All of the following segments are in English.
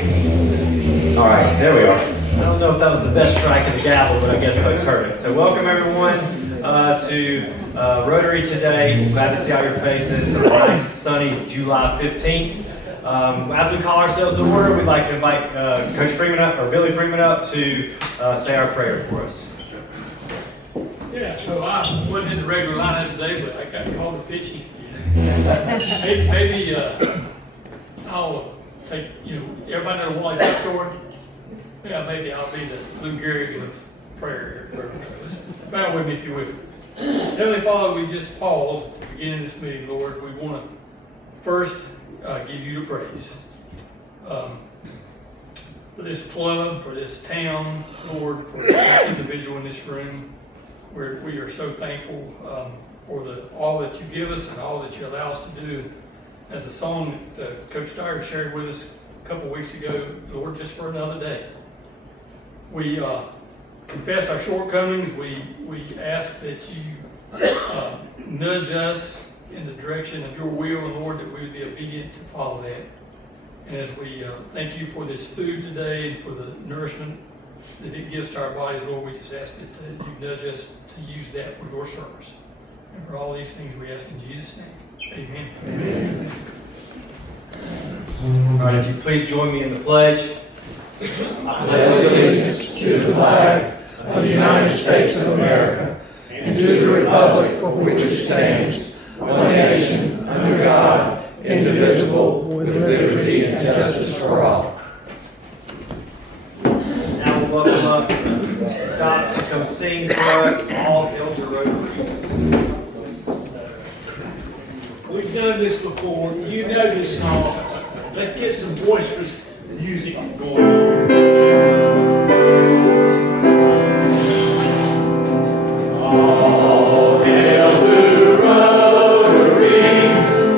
All right, there we are. I don't know if that was the best strike of the gavel, but I guess folks heard it. So welcome everyone to Rotary today. Glad to see all your faces. On a nice sunny July 15th. As we call ourselves to order, we'd like to invite Coach Freeman up, or Billy Freeman up, to say our prayer for us. Yeah, so I wasn't in the regular lineup today, but I got called to pitching. Maybe I'll take, everybody know the Wally Duck story? Yeah, maybe I'll be the Lou Gehrig of prayer here. Bear with me if you will. Heavenly Father, we just pause at the beginning of this meeting, Lord. We want to first give you the praise for this club, for this town, Lord, for each individual in this room. We are so thankful for all that you give us and all that you allow us to do. As the song that Coach Dyer shared with us a couple weeks ago, Lord, just for another day. We confess our shortcomings. We ask that you nudge us in the direction of your will, and Lord, that we would be obedient to follow that. And as we thank you for this food today and for the nourishment that it gives to our bodies, Lord, we just ask that you nudge us to use that for your service. And for all these things we ask in Jesus' name. Amen. Amen. All right, if you please join me in the pledge. I pledge allegiance to the flag of the United States of America and to the republic for which it stands, one nation, under God, indivisible, with liberty and justice for all. Now we'll welcome up Doc to come sing for us, All Hail to Rotary. We've done this before. You know this song. Let's get some boisterous music going on. All hail to Rotary,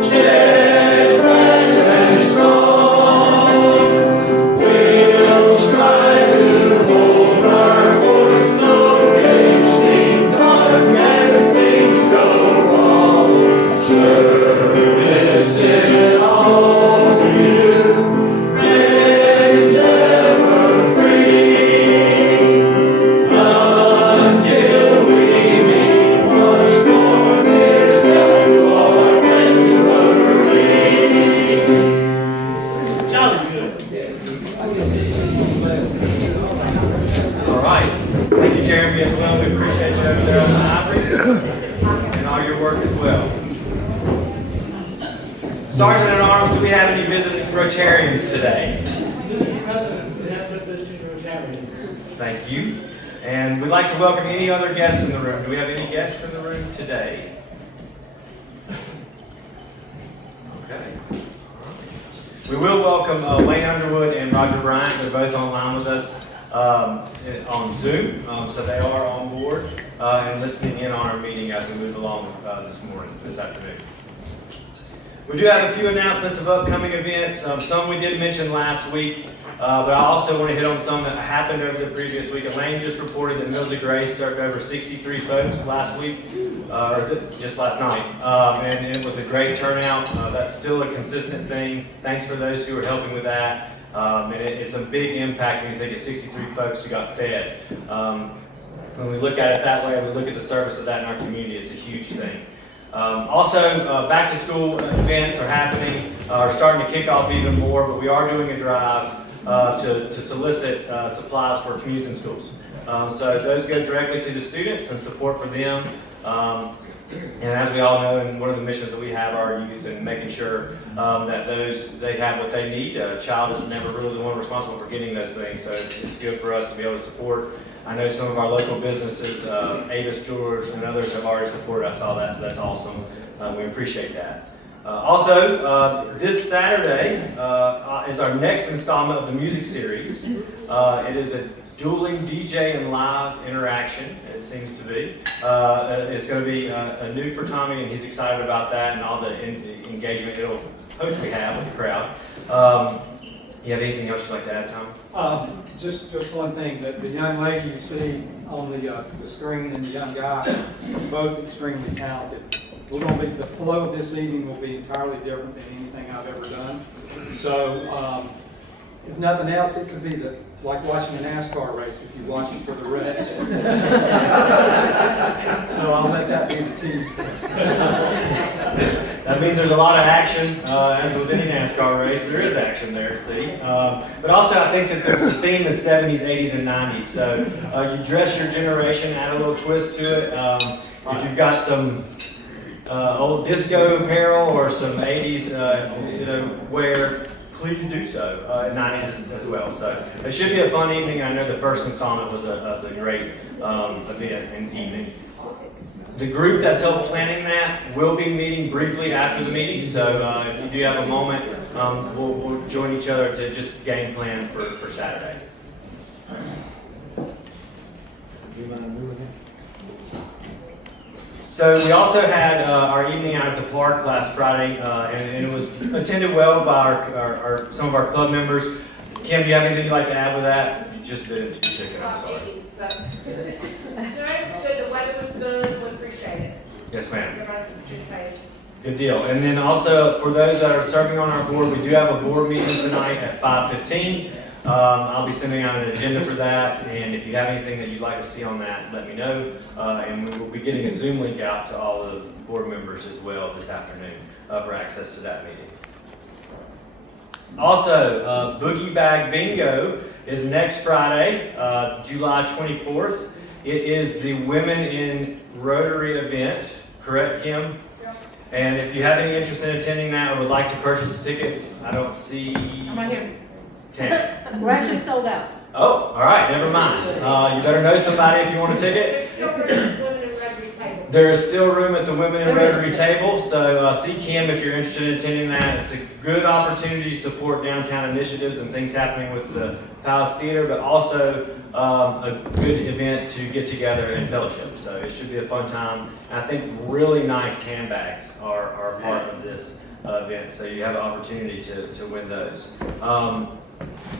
steadfast and strong. We'll strive to hold our course, though days seem dark and things go wrong. Service in all we do, friends ever free, until we meet once more. Next out to all our friends in Rotary. Jolly good. All right. Thank you, Jeremy, as well. We appreciate you over there on the ivories and all your work as well. Sergeant at Arms, do we have any visiting Rotarians today? Mr. President, we have the visiting Rotarians. Thank you. And we'd like to welcome any other guests in the room. Do we have any guests in the room today? Okay. We will welcome Wayne Underwood and Roger Bryant. They're both online with us on Zoom, so they are on board and listening in on our meeting as we move along this afternoon. We do have a few announcements of upcoming events. Some we did mention last week, but I also want to hit on some that happened over the previous week. Elaine just reported that Mills of Grace served over 63 folks last week, just last night, and it was a great turnout. That's still a consistent thing. Thanks for those who are helping with that. And it's a big impact when you think of 63 folks who got fed. When we look at it that way, we look at the service of that in our community, it's a huge thing. Also, back to school events are happening, are starting to kick off even more, but we are doing a drive to solicit supplies for communities and schools. So those go directly to the students and support for them. And as we all know, and one of the missions that we have our youth and making sure that they have what they need. A child is never really the one responsible for getting those things, so it's good for us to be able to support. I know some of our local businesses, Avis Jewelers and others have already supported. I saw that, so that's awesome. We appreciate that. Also, this Saturday is our next installment of the music series. It is a dueling DJ and live interaction, it seems to be. It's going to be new for Tommy, and he's excited about that and all the engagement it'll hopefully have with the crowd. You have anything else you'd like to add, Tom? Just one thing, that the young lady you see on the screen and the young guy are both extremely talented. The flow of this evening will be entirely different than anything I've ever done. So, if nothing else, it could be like watching a NASCAR race if you're watching for the race. So I'll let that be the tease. That means there's a lot of action, as with any NASCAR race, there is action there, see. But also I think that the theme is 70s, 80s, and 90s. So you dress your generation, add a little twist to it. If you've got some old disco apparel or some 80s wear, please do so. 90s as well. So it should be a fun evening. I know the first installment was a great event and evening. The group that's helped planning that will be meeting briefly after the meeting, so if you do have a moment, we'll join each other to just game plan for Saturday. So we also had our evening out at the park last Friday, and it was attended well by some of our club members. Kim, do you have anything you'd like to add with that? You just did it. I'm sorry. No, it was good. The weather was good. We appreciate it. Yes, ma'am. Everybody participated. Good deal. And then also, for those that are serving on our board, we do have a board meeting tonight at 5:15. I'll be sending out an agenda for that, and if you have anything that you'd like to see on that, let me know. And we will be getting a Zoom link out to all of the board members as well this afternoon for access to that meeting. Also, Boogie Bag Bingo is next Friday, July 24th. It is the Women in Rotary event, correct, Kim? Yep. And if you have any interest in attending that or would like to purchase tickets, I don't see. I'm right here. Tam. We're actually sold out. Oh, all right, never mind. You better know somebody if you want a ticket. There's still women in Rotary table. There is still room at the Women in Rotary table, so see Kim if you're interested in attending that. It's a good opportunity to support downtown initiatives and things happening with the Palace Theater, but also a good event to get together and fellowship. So it should be a fun time. And I think really nice handbags are part of this event, so you have an opportunity to win those.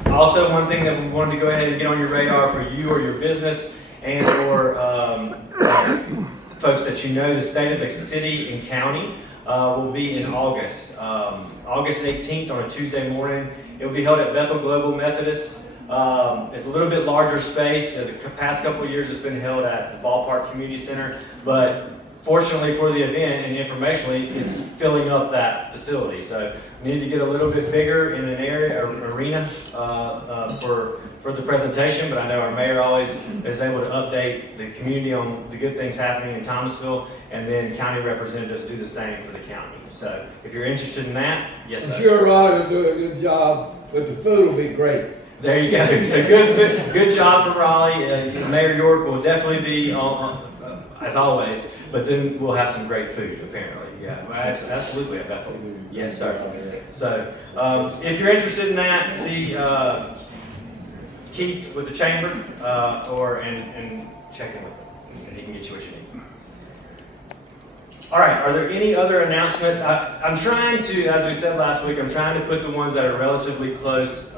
Also, one thing that we wanted to go ahead and get on your radar for you or your business and or folks that you know, the state of the city and county will be in August. August 18th on a Tuesday morning. It will be held at Bethel Global Methodist. It's a little bit larger space. The past couple of years it's been held at the Ballpark Community Center, but fortunately for the event and informationally, it's filling up that facility. So we need to get a little bit bigger in an area, arena for the presentation, but I know our mayor always is able to update the community on the good things happening in Thomasville, and then county representatives do the same for the county. So if you're interested in that, yes, sir. I'm sure Rod will do a good job, but the food will be great. There you go. So good job from Raleigh. Mayor York will definitely be on, as always, but then we'll have some great food, apparently. Yeah, absolutely at Bethel. Yes, sir. So if you're interested in that, see Keith with the chamber, and check in with him, and he can get you what you need. All right, are there any other announcements? I'm trying to, as we said last week, I'm trying to put the ones that are relatively close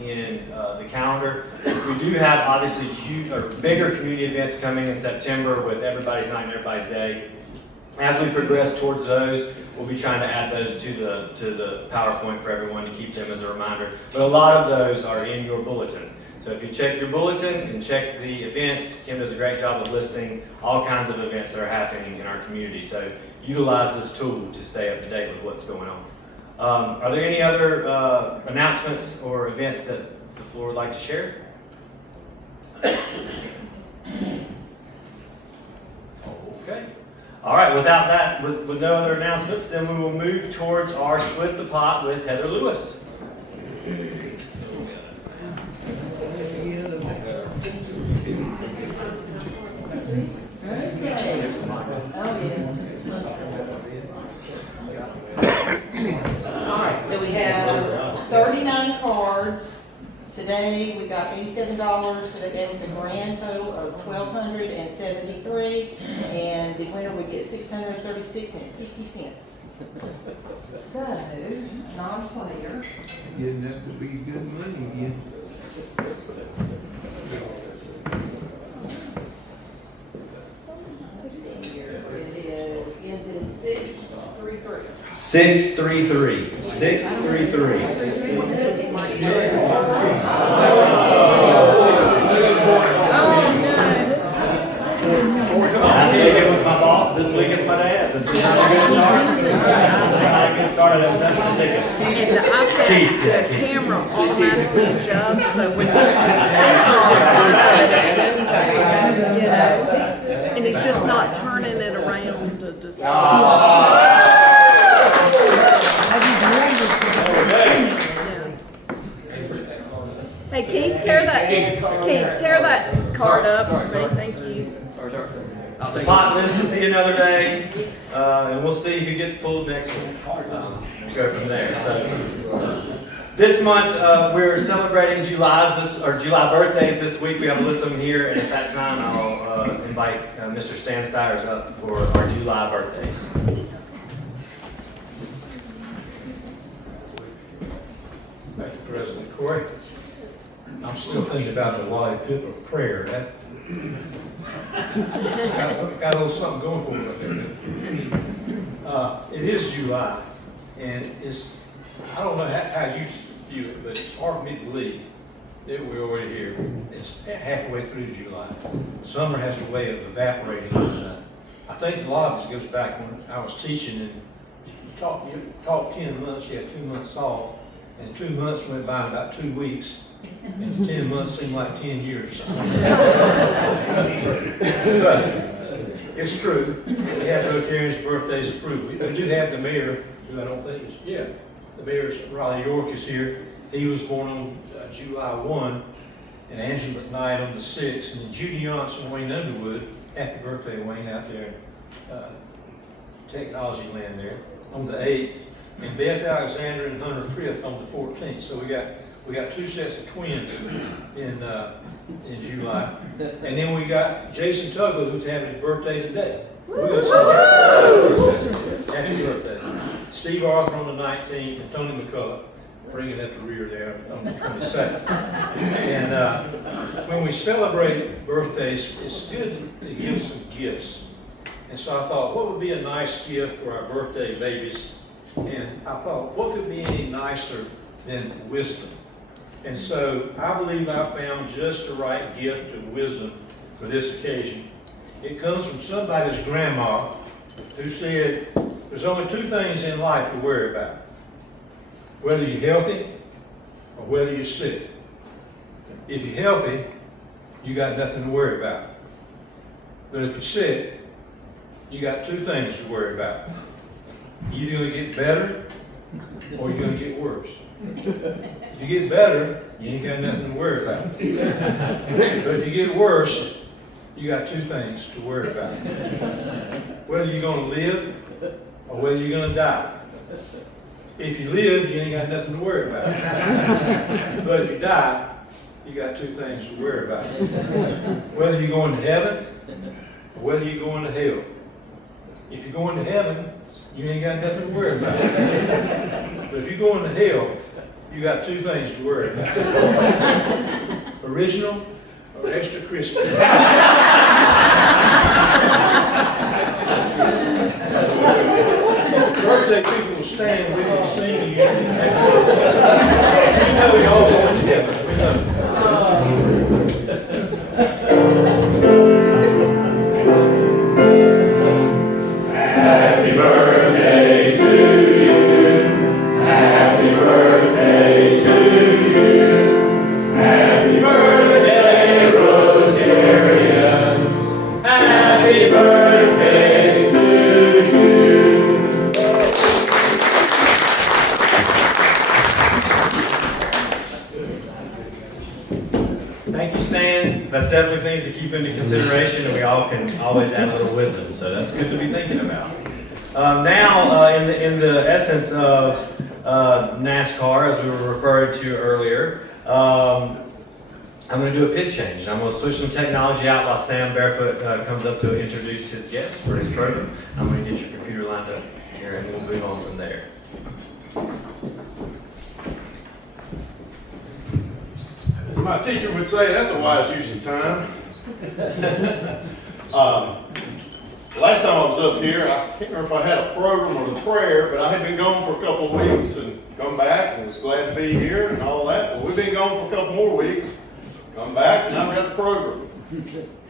in the calendar. We do have obviously huge or bigger community events coming in September with Everybody's Night and Everybody's Day. As we progress towards those, we'll be trying to add those to the PowerPoint for everyone to keep them as a reminder. But a lot of those are in your bulletin. So if you check your bulletin and check the events, Kim does a great job of listing all kinds of events that are happening in our community. So utilize this tool to stay up to date with what's going on. Are there any other announcements or events that the floor would like to share? Okay. All right, without that, with no other announcements, then we will move towards our Split the Pot with Heather Lewis. Alright, so we have 39 cards. Today we got $87, so that gave us a grand total of $1,273, and the winner would get $636.50. So, non-player. Getting that to be good money again. Let's see here, it is, ends in 633. 633. 633. automatically adjust, so when you and it's just not turning it around to just. Hey, Keith, tear that card up for me, thank you. The pot lives to see another day, and we'll see who gets pulled next week. Go from there. So this month we're celebrating July birthdays this week. We have a list of them here, and at that time I'll invite Mr. Stan Stiers up for our July birthdays. Thank you, President Corey. I'm still thinking about the Wally Pip of prayer. It's got a little something going for it. It is July, and I don't know how you view it, but it's hard for me to believe that we're already here. It's halfway through July. Summer has a way of evaporating. I think a lot of it goes back when I was teaching, and you taught 10 months, you had 2 months off, and 2 months went by in about 2 weeks. And the 10 months seemed like 10 years. But it's true. We have Rotarians' birthdays approved. We do have the mayor, who I don't think is, the mayor's Raleigh York is here. He was born on July 1, and Angela McKnight on the 6th, and then Judy Johnson, Wayne Underwood, happy birthday, Wayne, out there in technology land there, on the 8th, and Beth Alexander and Hunter Prift on the 14th. So we got 2 sets of twins in July. And then we got Jason Tuggle, who's having his birthday today. We're going to say happy birthday. Steve Arthur on the 19th, and Tony McCullough bringing up the rear there on the 22nd. And when we celebrate birthdays, it's good to give some gifts. And so I thought, what would be a nice gift for our birthday babies? And I thought, what could be any nicer than wisdom? And so I believe I found just the right gift of wisdom for this occasion. It comes from somebody's grandma who said, there's only 2 things in life to worry about. Whether you're healthy or whether you're sick. If you're healthy, you got nothing to worry about. But if you're sick, you got 2 things to worry about. You're either going to get better or you're going to get worse. If you get better, you ain't got nothing to worry about. But if you get worse, you got 2 things to worry about. Whether you're going to live or whether you're going to die. If you live, you ain't got nothing to worry about. But if you die, you got 2 things to worry about. Whether you're going to heaven or whether you're going to hell. If you're going to heaven, you ain't got nothing to worry about. But if you're going to hell, you got 2 things to worry about. Original or extra crispy. Birthday people will stand with us singing. We know we all go together. We know. Happy birthday to you. Happy birthday to you. Happy birthday, Rotarians. Happy birthday to you. Thank you, Stan. That's definitely things to keep into consideration, and we all can always add a little wisdom, so that's good to be thinking about. Now, in the essence of NASCAR, as we were referred to earlier, I'm going to do a pit change. I'm going to switch some technology out while Sam Barefoot comes up to introduce his guest for his program. I'm going to get your computer lined up here, and we'll move on from there. My teacher would say that's a wise use of time. Last time I was up here, I can't remember if I had a program or the prayer, but I had been gone for a couple of weeks and come back and was glad to be here and all that. Well, we've been gone for a couple more weeks, come back, and I've got the program.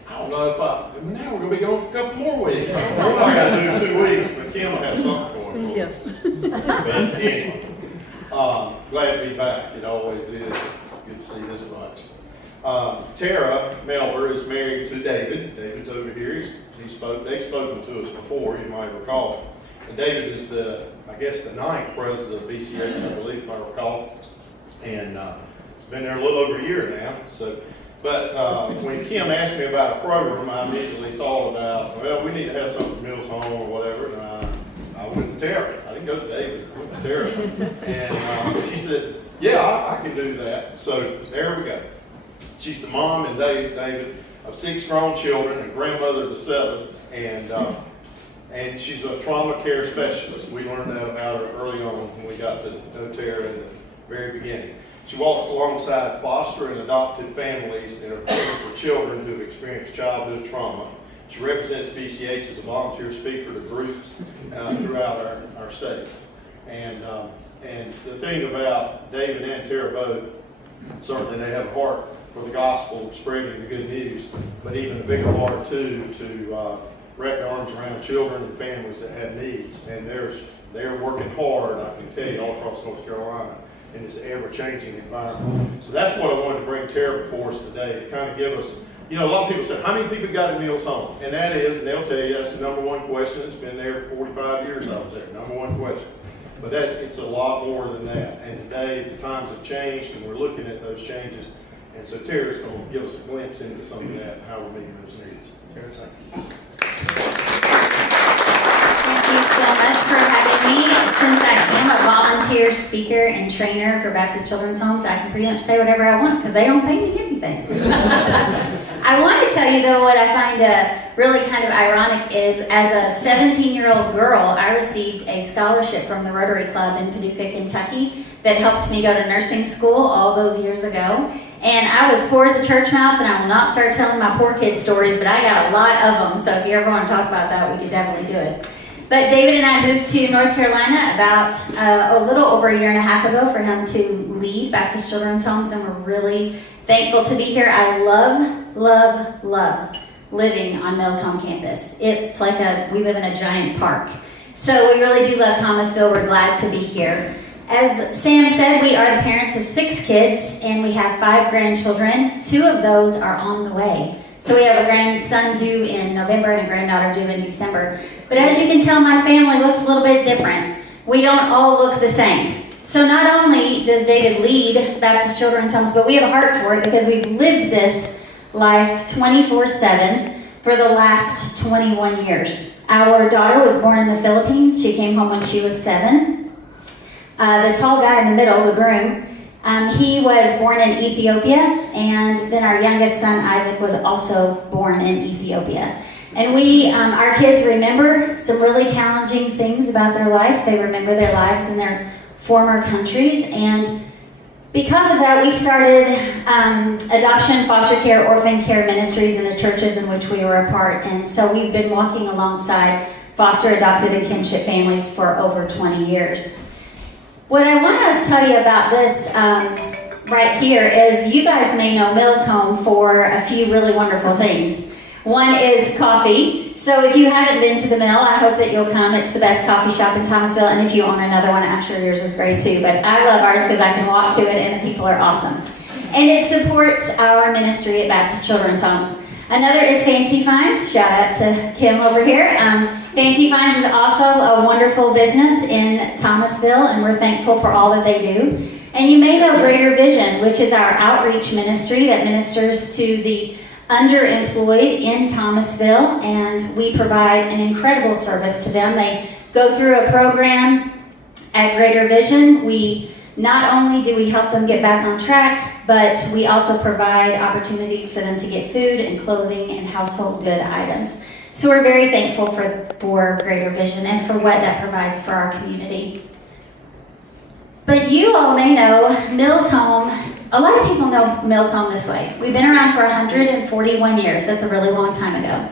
I don't know if now we're going to be gone for a couple more weeks. I don't know what I got to do in 2 weeks, but Kim will have something for us. Yes. But anyway. Glad to be back. It always is good to see this bunch. Tera Melber is married to David. David's over here. They've spoken to us before, you might recall. And David is the 9th president of BCH, I believe, if I recall. And been there a little over a year now. But when Kim asked me about a program, I immediately thought about, well, we need to have something at Mills Home or whatever. And I went to Tera. I didn't go to David. I went to Tera. And she said, yeah, I can do that. So there we go. She's the mom and David of 6 grown children and grandmother to 7. And she's a trauma care specialist. We learned that about her early on when we got to know Tera in the very beginning. She walks alongside foster and adopted families and are caring for children who have experienced childhood trauma. She represents BCH as a volunteer speaker to groups throughout our state. And the thing about David and Tera both, certainly they have a heart for the gospel, spreading the good news, but even a bigger heart too to wrap their arms around children and families that have needs. And they're working hard, I can tell you, all across North Carolina in this ever-changing environment. So that's what I wanted to bring Tera before us today, to kind of give us, a lot of people say, how many people got at Mills Home? And that is, and they'll tell you, that's the number one question. It's been there for 45 years I was there, number one question. But it's a lot more than that. And today, the times have changed, and we're looking at those changes. And so Tera's going to give us a glimpse into some of that and how we're meeting those needs. Tera, thank you. Thank you so much for having me. Since I am a volunteer speaker and trainer for Baptist Children's Homes, I can pretty much say whatever I want because they don't pay me anything. I want to tell you though, what I find really kind of ironic is, as a 17-year-old girl, I received a scholarship from the Rotary Club in Paducah, Kentucky that helped me go to nursing school all those years ago. And I was poor as a church mouse, and I will not start telling my poor kid stories, but I got a lot of them, so if you ever want to talk about that, we could definitely do it. But David and I moved to North Carolina about a little over a year and a half ago for him to lead Baptist Children's Homes, and we're really thankful to be here. I love, love, love living on Mills Home campus. It's like we live in a giant park. So we really do love Thomasville. We're glad to be here. As Sam said, we are the parents of 6 kids, and we have 5 grandchildren. 2 of those are on the way. So we have a grandson due in November and a granddaughter due in December. But as you can tell, my family looks a little bit different. We don't all look the same. So not only does David lead Baptist Children's Homes, but we have a heart for it because we've lived this life 24/7 for the last 21 years. Our daughter was born in the Philippines. She came home when she was 7. The tall guy in the middle, the groom, he was born in Ethiopia, and then our youngest son, Isaac, was also born in Ethiopia. And our kids remember some really challenging things about their life. They remember their lives in their former countries, and because of that, we started adoption, foster care, orphan care ministries in the churches in which we were a part. And so we've been walking alongside foster, adopted, and kinship families for over 20 years. What I want to tell you about this right here is, you guys may know Mills Home for a few really wonderful things. One is coffee. So if you haven't been to the mill, I hope that you'll come. It's the best coffee shop in Thomasville, and if you own another one, I'm sure yours is great too. But I love ours because I can walk to it and the people are awesome. And it supports our ministry at Baptist Children's Homes. Another is Fancy Finds. Shout out to Kim over here. Fancy Finds is also a wonderful business in Thomasville, and we're thankful for all that they do. And you may know Greater Vision, which is our outreach ministry that ministers to the underemployed in Thomasville, and we provide an incredible service to them. They go through a program at Greater Vision. Not only do we help them get back on track, but we also provide opportunities for them to get food and clothing and household good items. So we're very thankful for Greater Vision and for what that provides for our community. But you all may know Mills Home. A lot of people know Mills Home this way. We've been around for 141 years. That's a really long time ago.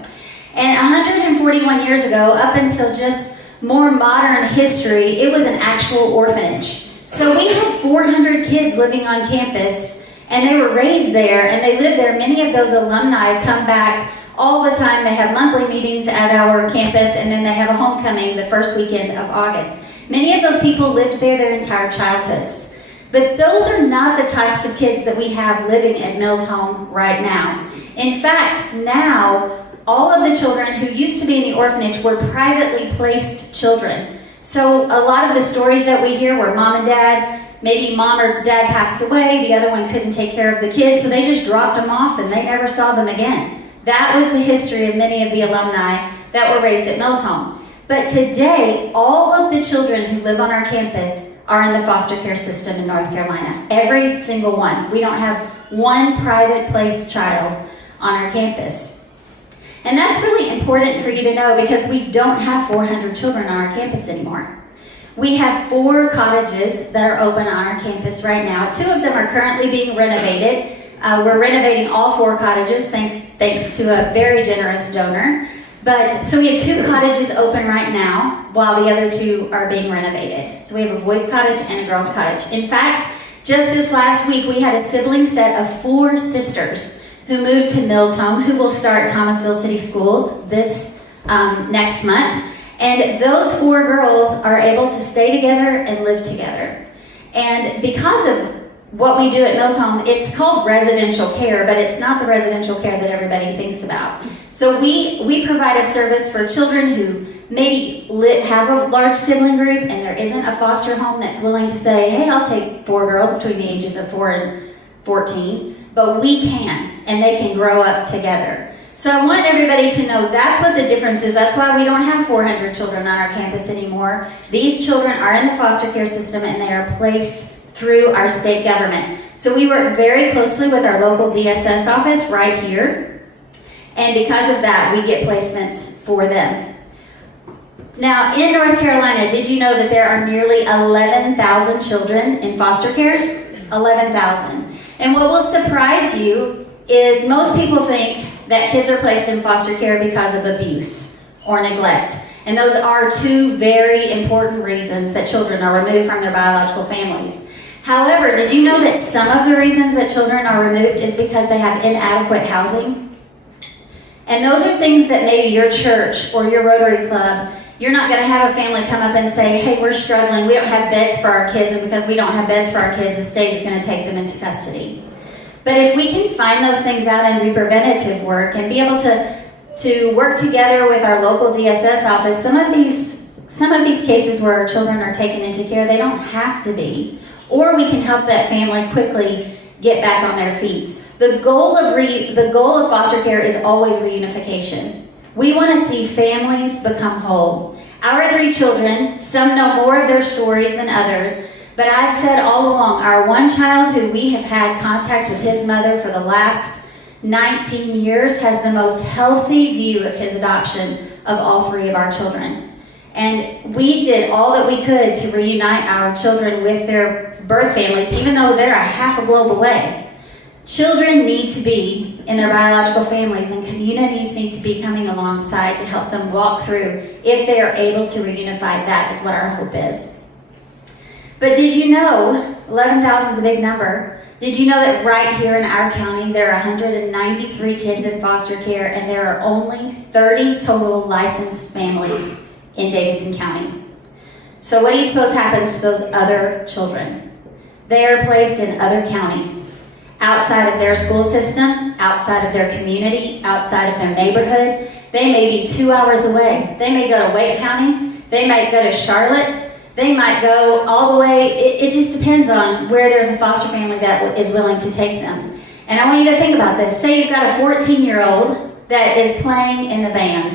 And 141 years ago, up until just more modern history, it was an actual orphanage. So we had 400 kids living on campus, and they were raised there, and they lived there. Many of those alumni come back all the time. They have monthly meetings at our campus, and then they have a homecoming the first weekend of August. Many of those people lived there their entire childhoods. But those are not the types of kids that we have living at Mills Home right now. In fact, now, all of the children who used to be in the orphanage were privately placed children. So a lot of the stories that we hear were mom and dad, maybe mom or dad passed away, the other one couldn't take care of the kids, so they just dropped them off and they never saw them again. That was the history of many of the alumni that were raised at Mills Home. But today, all of the children who live on our campus are in the foster care system in North Carolina. Every single one. We don't have one private placed child on our campus. And that's really important for you to know because we don't have 400 children on our campus anymore. We have 4 cottages that are open on our campus right now. 2 of them are currently being renovated. We're renovating all 4 cottages thanks to a very generous donor. So we have 2 cottages open right now while the other 2 are being renovated. So we have a boys' cottage and a girls' cottage. In fact, just this last week we had a sibling set of 4 sisters who moved to Mills Home, who will start Thomasville City Schools this next month. And those 4 girls are able to stay together and live together. And because of what we do at Mills Home, it's called residential care, but it's not the residential care that everybody thinks about. So we provide a service for children who maybe have a large sibling group and there isn't a foster home that's willing to say, hey, I'll take 4 girls between the ages of 4 and 14, but we can, and they can grow up together. So I want everybody to know that's what the difference is. That's why we don't have 400 children on our campus anymore. These children are in the foster care system and they are placed through our state government. So we work very closely with our local DSS office right here. And because of that, we get placements for them. Now, in North Carolina, did you know that there are nearly 11,000 children in foster care? 11,000. And what will surprise you is most people think that kids are placed in foster care because of abuse or neglect. And those are 2 very important reasons that children are removed from their biological families. However, did you know that some of the reasons that children are removed is because they have inadequate housing? And those are things that maybe your church or your Rotary Club, you're not going to have a family come up and say, hey, we're struggling, we don't have beds for our kids, and because we don't have beds for our kids, the state is going to take them into custody. But if we can find those things out and do preventative work and be able to work together with our local DSS office, some of these cases where children are taken into care, they don't have to be. Or we can help that family quickly get back on their feet. The goal of foster care is always reunification. We want to see families become whole. Our 3 children, some know more of their stories than others, but I've said all along, our one child who we have had contact with his mother for the last 19 years has the most healthy view of his adoption of all 3 of our children. And we did all that we could to reunite our children with their birth families, even though they're a half a globe away. Children need to be in their biological families, and communities need to be coming alongside to help them walk through. If they are able to reunify, that is what our hope is. But did you know, 11,000 is a big number, did you know that right here in our county there are 193 kids in foster care and there are only 30 total licensed families in Davidson County? So what do you suppose happens to those other children? They are placed in other counties, outside of their school system, outside of their community, outside of their neighborhood. They may be 2 hours away. They may go to Wake County. They might go to Charlotte. They might go all the way. It just depends on where there's a foster family that is willing to take them. And I want you to think about this. Say you've got a 14-year-old that is playing in the band.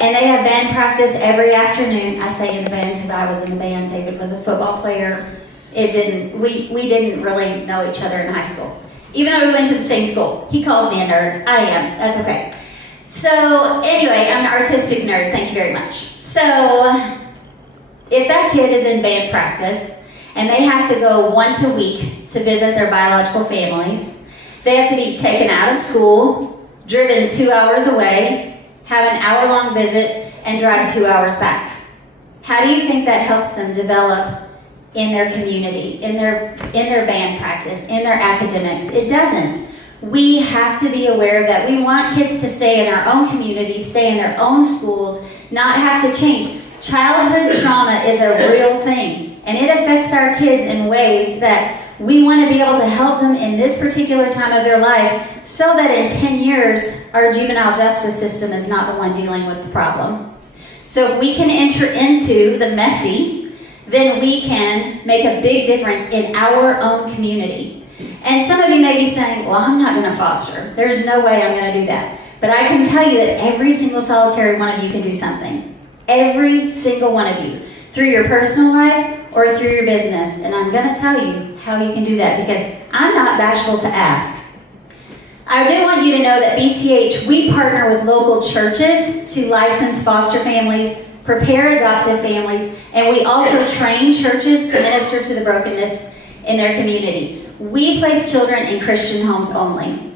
And they have band practice every afternoon. I say in the band because I was in the band. David was a football player. We didn't really know each other in high school. Even though we went to the same school. He calls me a nerd. I am. That's okay. So anyway, I'm an artistic nerd. Thank you very much. So if that kid is in band practice and they have to go once a week to visit their biological families, they have to be taken out of school, driven 2 hours away, have an hour-long visit, and drive 2 hours back. How do you think that helps them develop in their community, in their band practice, in their academics? It doesn't. We have to be aware that we want kids to stay in our own communities, stay in their own schools, not have to change. Childhood trauma is a real thing, and it affects our kids in ways that we want to be able to help them in this particular time of their life so that in 10 years, our juvenile justice system is not the one dealing with the problem. So if we can enter into the messy, then we can make a big difference in our own community. And some of you may be saying, well, I'm not going to foster. There's no way I'm going to do that. But I can tell you that every single solitary one of you can do something. Every single one of you. Through your personal life or through your business. And I'm going to tell you how you can do that because I'm not bashful to ask. I do want you to know that BCH, we partner with local churches to license foster families, prepare adoptive families, and we also train churches to minister to the brokenness in their community. We place children in Christian homes only.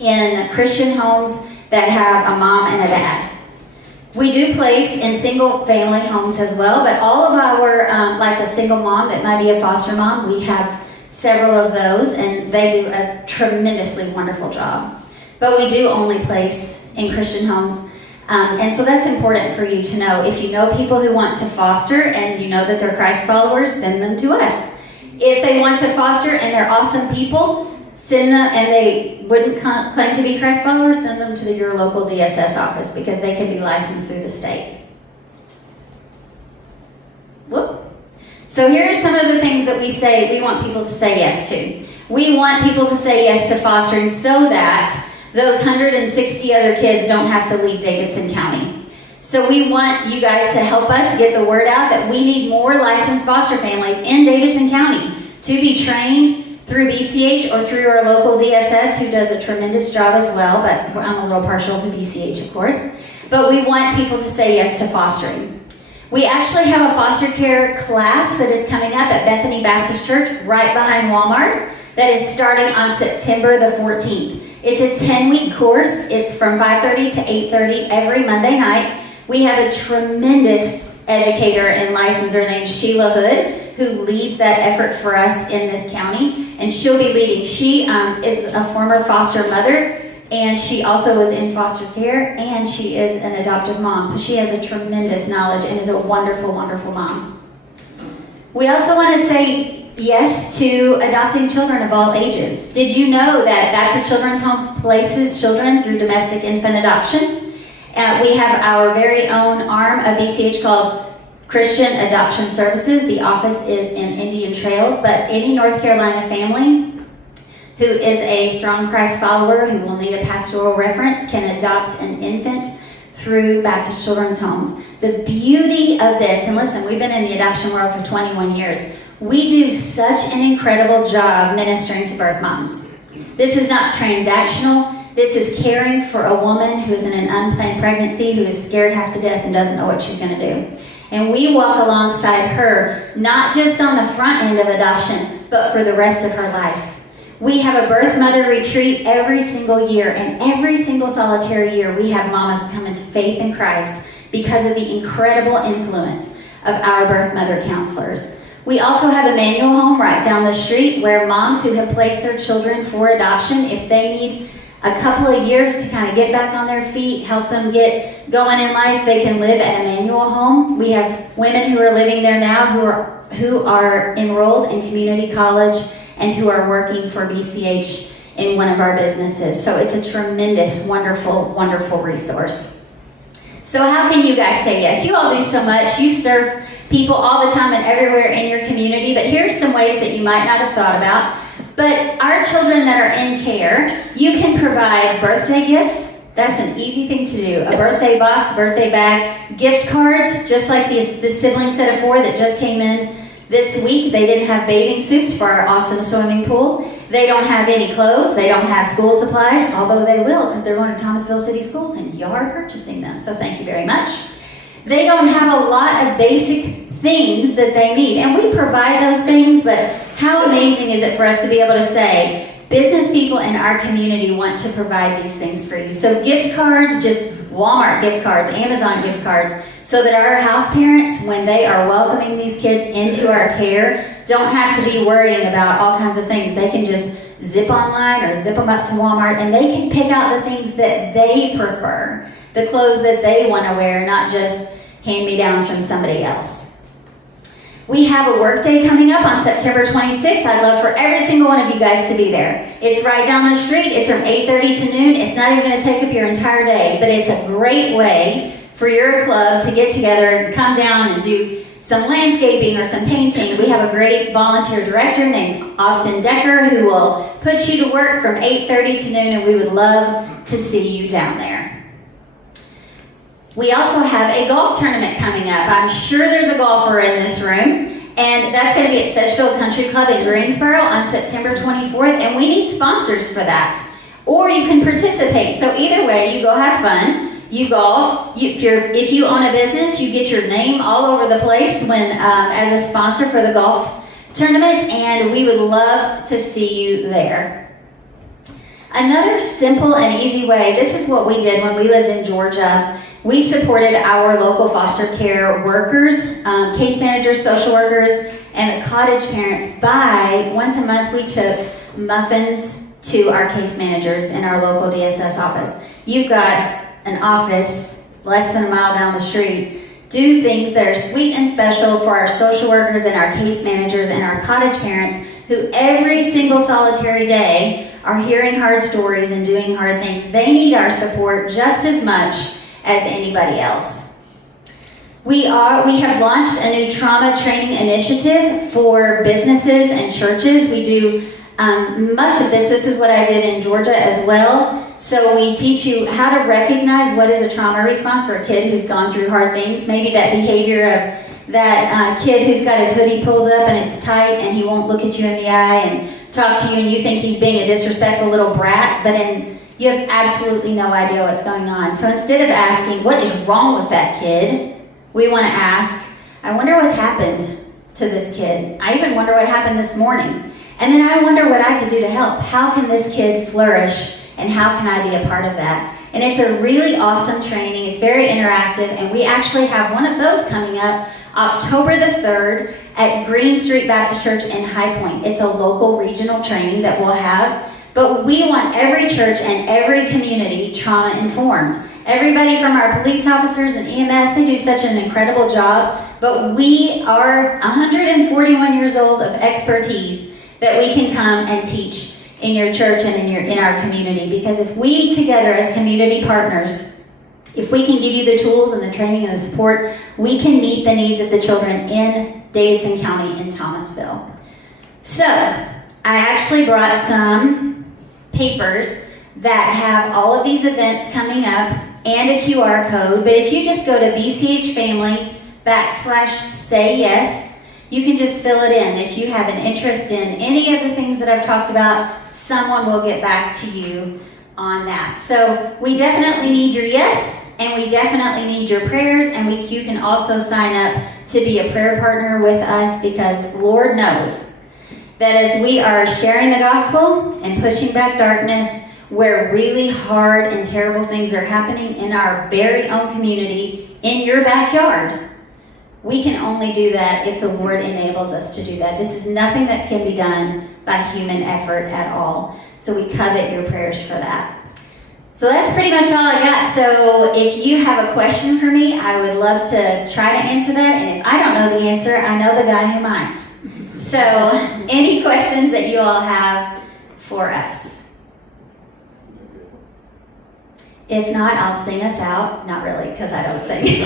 In Christian homes that have a mom and a dad. We do place in single family homes as well, but all of our, like a single mom that might be a foster mom, we have several of those, and they do a tremendously wonderful job. But we do only place in Christian homes, and so that's important for you to know. If you know people who want to foster and you know that they're Christ followers, send them to us. If they want to foster and they're awesome people, send them, and they wouldn't claim to be Christ followers, send them to your local DSS office because they can be licensed through the state. Whoop. So here are some of the things that we want people to say yes to. We want people to say yes to fostering so that those 160 other kids don't have to leave Davidson County. So we want you guys to help us get the word out that we need more licensed foster families in Davidson County to be trained through BCH or through our local DSS, who does a tremendous job as well, but I'm a little partial to BCH, of course. But we want people to say yes to fostering. We actually have a foster care class that is coming up at Bethany Baptist Church right behind Walmart that is starting on September the 14th. It's a 10-week course. It's from 5:30 to 8:30 every Monday night. We have a tremendous educator and licensor named Sheila Hood who leads that effort for us in this county, and she'll be leading. She is a former foster mother, and she also was in foster care, and she is an adoptive mom. So she has a tremendous knowledge and is a wonderful, wonderful mom. We also want to say yes to adopting children of all ages. Did you know that Baptist Children's Homes places children through domestic infant adoption? We have our very own arm of BCH called Christian Adoption Services. The office is in Indian Trails, but any North Carolina family who is a strong Christ follower who will need a pastoral reference can adopt an infant through Baptist Children's Homes. The beauty of this, and listen, we've been in the adoption world for 21 years. We do such an incredible job ministering to birth moms. This is not transactional. This is caring for a woman who is in an unplanned pregnancy, who is scared half to death and doesn't know what she's going to do. And we walk alongside her, not just on the front end of adoption, but for the rest of her life. We have a birth mother retreat every single year, and every single solitary year we have mamas come into faith in Christ because of the incredible influence of our birth mother counselors. We also have a manual home right down the street where moms who have placed their children for adoption, if they need a couple of years to kind of get back on their feet, help them get going in life, they can live at a manual home. We have women who are living there now who are enrolled in community college and who are working for BCH in one of our businesses. So it's a tremendous, wonderful, wonderful resource. So how can you guys say yes? You all do so much. You serve people all the time and everywhere in your community, but here are some ways that you might not have thought about. But our children that are in care, you can provide birthday gifts. That's an easy thing to do. A birthday box, birthday bag, gift cards, just like the sibling set of 4 that just came in this week. They didn't have bathing suits for our awesome swimming pool. They don't have any clothes. They don't have school supplies, although they will because they're going to Thomasville City Schools and you are purchasing them. So thank you very much. They don't have a lot of basic things that they need, and we provide those things, but how amazing is it for us to be able to say, business people in our community want to provide these things for you. So gift cards, just Walmart gift cards, Amazon gift cards, so that our house parents, when they are welcoming these kids into our care, don't have to be worrying about all kinds of things. They can just zip online or zip them up to Walmart, and they can pick out the things that they prefer, the clothes that they want to wear, not just hand-me-downs from somebody else. We have a work day coming up on September 26th. I'd love for every single one of you guys to be there. It's right down the street. It's from 8:30 to noon. It's not even going to take up your entire day, but it's a great way for your club to get together and come down and do some landscaping or some painting. We have a great volunteer director named Austin Decker who will put you to work from 8:30 to noon, and we would love to see you down there. We also have a golf tournament coming up. I'm sure there's a golfer in this room, and that's going to be at Sedgefield Country Club in Greensboro on September 24th, and we need sponsors for that. Or you can participate. So either way, you go have fun, you golf. If you own a business, you get your name all over the place when as a sponsor for the golf tournament, and we would love to see you there. Another simple and easy way, this is what we did when we lived in Georgia. We supported our local foster care workers, case managers, social workers, and the cottage parents by, once a month, we took muffins to our case managers in our local DSS office. You've got an office less than a mile down the street. Do things that are sweet and special for our social workers and our case managers and our cottage parents who every single solitary day are hearing hard stories and doing hard things. They need our support just as much as anybody else. We have launched a new trauma training initiative for businesses and churches. We do much of this. This is what I did in Georgia as well. So we teach you how to recognize what is a trauma response for a kid who's gone through hard things. Maybe that behavior of that kid who's got his hoodie pulled up and it's tight and he won't look at you in the eye and talk to you, and you think he's being a disrespectful little brat, but you have absolutely no idea what's going on. So instead of asking, what is wrong with that kid? We want to ask, I wonder what's happened to this kid. I even wonder what happened this morning. And then I wonder what I could do to help. How can this kid flourish, and how can I be a part of that? And it's a really awesome training. It's very interactive, and we actually have one of those coming up October the 3rd at Green Street Baptist Church in High Point. It's a local regional training that we'll have. But we want every church and every community trauma-informed. Everybody from our police officers and EMS, they do such an incredible job. But we are 141 years old of expertise that we can come and teach in your church and in our community. Because if we together as community partners, if we can give you the tools and the training and the support, we can meet the needs of the children in Davidson County in Thomasville. So, I actually brought some papers that have all of these events coming up and a QR code, but if you just go to BCHFamily/say-yes, you can just fill it in. If you have an interest in any of the things that I've talked about, someone will get back to you on that. So we definitely need your yes, and we definitely need your prayers, and you can also sign up to be a prayer partner with us, because Lord knows that as we are sharing the gospel and pushing back darkness where really hard and terrible things are happening in our very own community, in your backyard, we can only do that if the Lord enables us to do that. This is nothing that can be done by human effort at all. So we covet your prayers for that. So that's pretty much all I got. So if you have a question for me, I would love to try to answer that. And if I don't know the answer, I know the guy who might. So, any questions that you all have for us? If not, I'll sing us out. Not really, because I don't sing.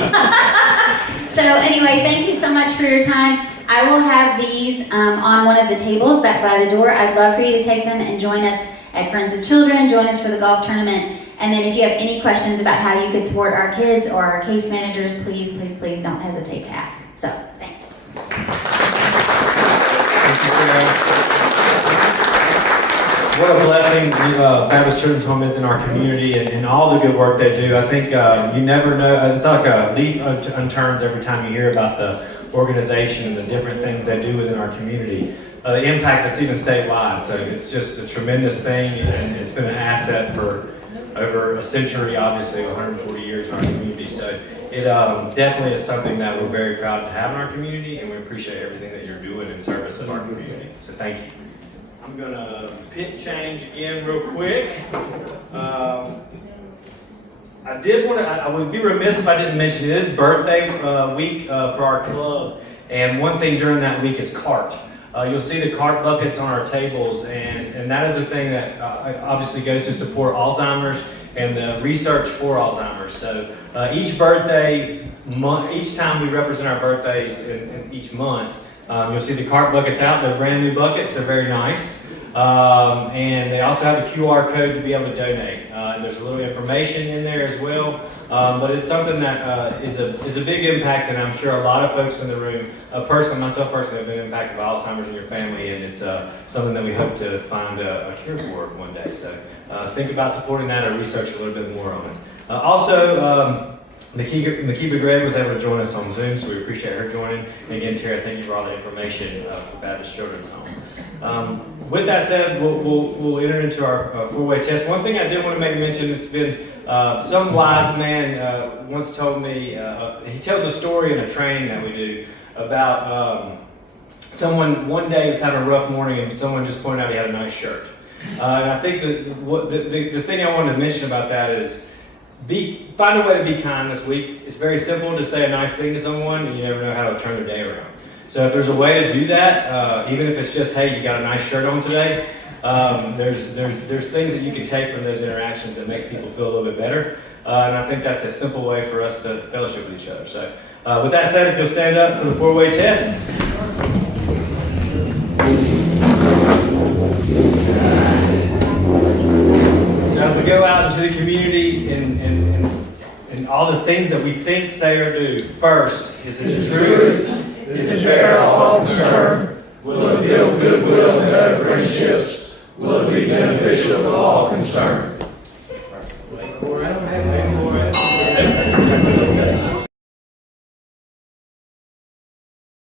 So anyway, thank you so much for your time. I will have these on one of the tables back by the door. I'd love for you to take them and join us at Friends of Children, join us for the golf tournament. And then if you have any questions about how you could support our kids or our case managers, please, please, please don't hesitate to ask. So, thanks. What a blessing Baptist Children's Home is in our community, and all the good work they do. I think you never know, it's like a leaf unturns every time you hear about the organization and the different things they do within our community. The impact that's even statewide, so it's just a tremendous thing, and it's been an asset for over a century, obviously, 140 years in our community. So it definitely is something that we're very proud to have in our community, and we appreciate everything that you're doing in service of our community. So thank you. I'm gonna pit change again real quick. I did want to, I would be remiss if I didn't mention it is birthday week for our club. And one thing during that week is cart. You'll see the cart buckets on our tables, and that is a thing that obviously goes to support Alzheimer's and the research for Alzheimer's. So each birthday month, each time we represent our birthdays in each month, you'll see the cart buckets out. They're brand new buckets. They're very nice. And they also have a QR code to be able to donate. And there's a little information in there as well. But it's something that is a big impact, and I'm sure a lot of folks in the room, myself personally, have been impacted by Alzheimer's in your family, and it's something that we hope to find a cure for one day. So think about supporting that or research a little bit more on it. Also, Makiba Gregg was able to join us on Zoom, so we appreciate her joining. And again, Tara, thank you for all the information for Babtist Children's Home. With that said, we'll enter into our four-way test. One thing I did want to make mention, it's been some wise man once told me, he tells a story in a training that we do about someone one day was having a rough morning and someone just pointed out he had a nice shirt. And I think the thing I wanted to mention about that is find a way to be kind this week. It's very simple to say a nice thing to someone, and you never know how to turn their day around. So if there's a way to do that, even if it's just, hey, you got a nice shirt on today, there's things that you can take from those interactions that make people feel a little bit better. And I think that's a simple way for us to fellowship with each other. So with that said, if you'll stand up for the four-way test. So as we go out into the community and all the things that we think, say, or do, first, is it true? Is it fair to all concerned? Will it build goodwill and better friendships? Will it be beneficial to all concerned? I don't have